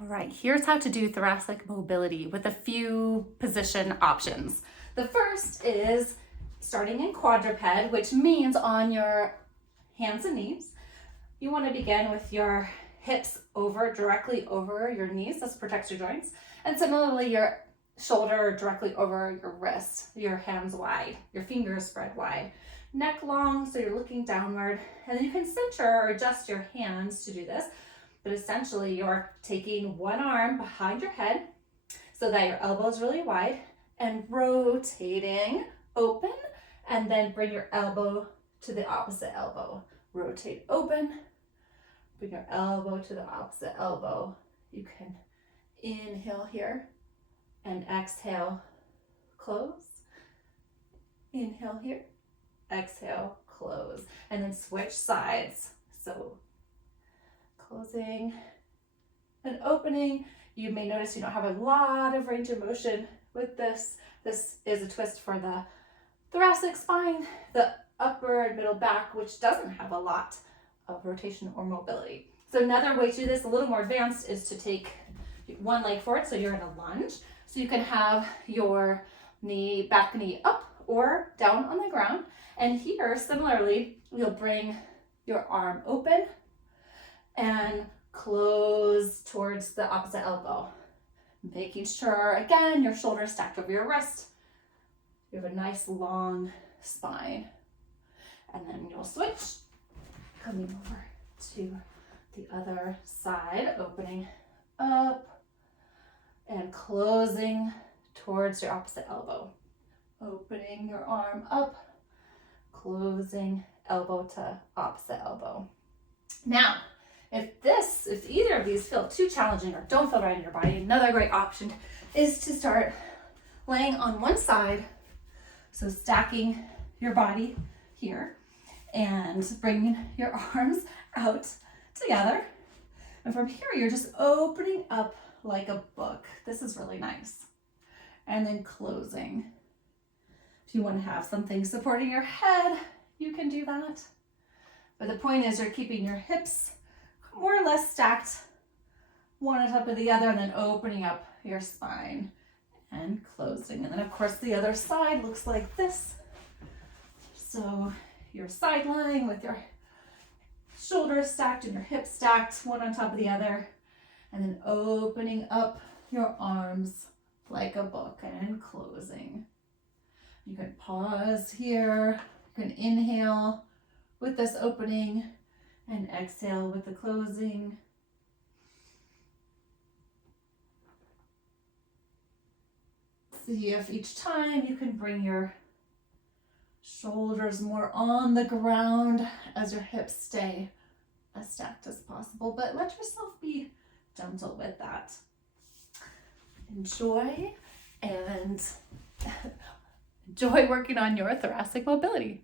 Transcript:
All right, here's how to do thoracic mobility with a few position options. The first is starting in quadruped, which means on your hands and knees. You want to begin with your hips directly over your knees. This protects your joints. And similarly, your shoulder directly over your wrist, your hands wide, your fingers spread wide. Neck long, so you're looking downward. And then you can center or adjust your hands to do this. But essentially, you're taking one arm behind your head so that your elbow is really wide and rotating open, and then bring your elbow to the opposite elbow. Rotate open, bring your elbow to the opposite elbow. You can inhale here and exhale, close. Inhale here, exhale, close. And then switch sides. So closing and opening. You may notice you don't have a lot of range of motion with this. This is a twist for the thoracic spine, the upper and middle back, which doesn't have a lot of rotation or mobility. So another way to do this, a little more advanced, is to take one leg forward, so you're in a lunge. So you can have your back knee up or down on the ground. And here, similarly, you'll bring your arm open and close towards the opposite elbow. Making sure, again, your shoulders stacked over your wrist. You have a nice long spine. And then you'll switch, coming over to the other side, opening up and closing towards your opposite elbow. Opening your arm up, closing elbow to opposite elbow. Now, if either of these feel too challenging or don't feel right in your body, another great option is to start laying on one side. So stacking your body here and bringing your arms out together. And from here, you're just opening up like a book. This is really nice. And then closing. If you want to have something supporting your head, you can do that. But the point is you're keeping your hips more or less stacked, one on top of the other, and then opening up your spine and closing. And then of course the other side looks like this. So you're side lying with your shoulders stacked and your hips stacked, one on top of the other, and then opening up your arms like a book and closing. You can pause here, you can inhale with this opening and exhale with the closing. See if each time you can bring your shoulders more on the ground as your hips stay as stacked as possible, but let yourself be gentle with that. Enjoy and enjoy working on your thoracic mobility.